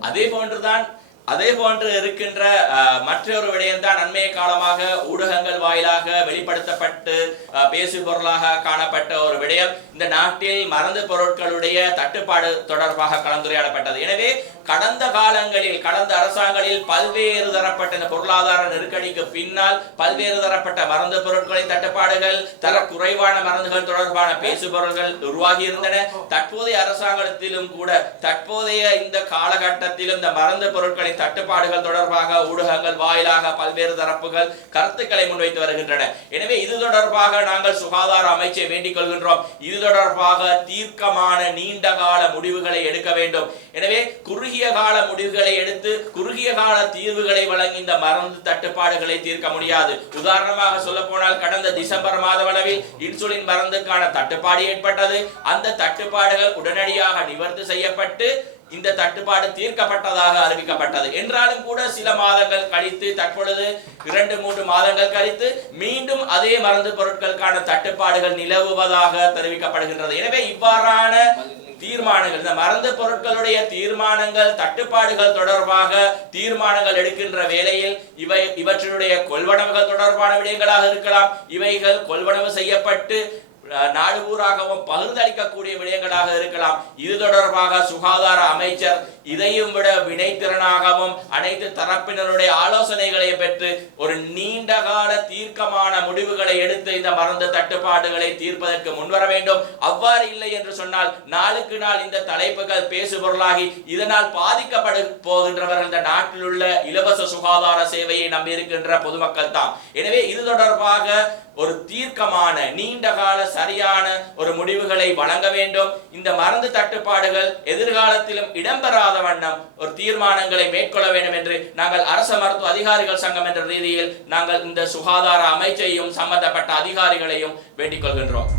அதே போன்றுதான் அதே போன்று இருக்கின்ற மற்றொரு விடயம்தான் அண்மைய காலமாக ஊடகங்கள் வாயிலாக வெளிப்படுத்தப்பட்டு பேசு பொருளாக காணப்பட்ட ஒரு விடயம். இந்த நாட்டில் மருந்து பொருட்களுடைய தட்டுப்பாடு தொடர்பாக கலந்துரையாடப்பட்டது. எனவே கடந்த காலங்களில் கடந்த அரசாங்கங்களில் பல்வேறு தரப்பட்ட இந்த பொருளாதார நெருக்கடிக்கு பின்னால் பல்வேறு தரப்பட்ட மருந்து பொருட்களின் தட்டுப்பாடுகள் தர குறைவான மருந்துகள் தொடர்பான பேசு பொருட்கள் உருவாகி இருந்தன தற்போதைய அரசாங்கத்திலும் கூட தற்போதைய இந்த காலகட்டத்திலும் இந்த மருந்து பொருட்களின் தட்டுப்பாடுகள் தொடர்பாக ஊடகங்கள் வாயிலாக பல்வேறு தரப்புகள் கருத்துக்களை முன்வைத்து வருகின்றன. எனவே இது தொடர்பாக நாங்கள் சுகாதார அமைச்சை வேண்டிக் கொள்கின்றோம். இது தொடர்பாக தீர்க்கமான நீண்ட கால முடிவுகளை எடுக்க வேண்டும். எனவே குறுகிய கால முடிவுகளை எடுத்து குறுகிய கால தீர்வுகளை வழங்கி இந்த மருந்து தட்டுப்பாடுகளை தீர்க்க முடியாது. உதாரணமாக சொல்ல போனால் கடந்த டிசம்பர் மாத அளவில் இன்சுலின் மருந்துக்கான தட்டுப்பாடு ஏற்பட்டது. அந்த தட்டுப்பாடுகள் உடனடியாக நிவர்த்தி செய்யப்பட்டு இந்த தட்டுப்பாடு தீர்க்கப்பட்டதாக அறிவிக்கப்பட்டது. என்றாலும் கூட சில மாதங்கள் கழித்து தற்பொழுது இரண்டு மூன்று மாதங்கள் கழித்து மீண்டும் அதே மருந்து பொருட்களுக்கான தட்டுப்பாடுகள் நிலவுவதாக தெரிவிக்கப்படுகின்றது. எனவே இவ்வாறான தீர்மானங்கள் இந்த மருந்து பொருட்களுடைய தீர்மானங்கள் தட்டுப்பாடுகள் தொடர்பாக தீர்மானங்கள் எடுக்கின்ற வேளையில் இவை இவற்றினுடைய கொள்வனவுகள் தொடர்பான விடயங்களாக இருக்கலாம். இவைகள் கொள்வனவு செய்யப்பட்டு நாடு ஊராகவும் பகிர்ந்தளிக்கக்கூடிய விடயங்களாக இருக்கலாம். இது தொடர்பாக சுகாதார அமைச்சர் இதையும் விட வினைத்திறனாகவும் அனைத்து தரப்பினருடைய ஆலோசனைகளை பெற்று ஒரு நீண்ட கால தீர்க்கமான முடிவுகளை எடுத்து இந்த மருந்து தட்டுப்பாடுகளை தீர்ப்பதற்கு முன்வர வேண்டும். அவ்வாறு இல்லை என்று சொன்னால் நாளுக்கு நாள் இந்த தலைப்புகள் பேசுபொருளாகி இதனால் பாதிக்கப்பட போகின்றவர்கள் இந்த நாட்டில் உள்ள இலவச சுகாதார சேவையை நம்பி இருக்கின்ற பொதுமக்கள் தான் எனவே இது தொடர்பாக ஒரு தீர்க்கமான நீண்ட கால சரியான ஒரு முடிவுகளை வழங்க வேண்டும். இந்த மருந்து தட்டுப்பாடுகள் எதிர்காலத்திலும் இடம்பெறாத வண்ணம் ஒரு தீர்மானங்களை மேற்கொள்ள வேண்டும் என்று நாங்கள் அரச மருத்துவ அதிகாரிகள் சங்கம் என்ற ரீதியில் நாங்கள் இந்த சுகாதார அமைச்சையும் சம்பந்தப்பட்ட அதிகாரிகளையும் வேண்டிக் கொள்கின்றோம்.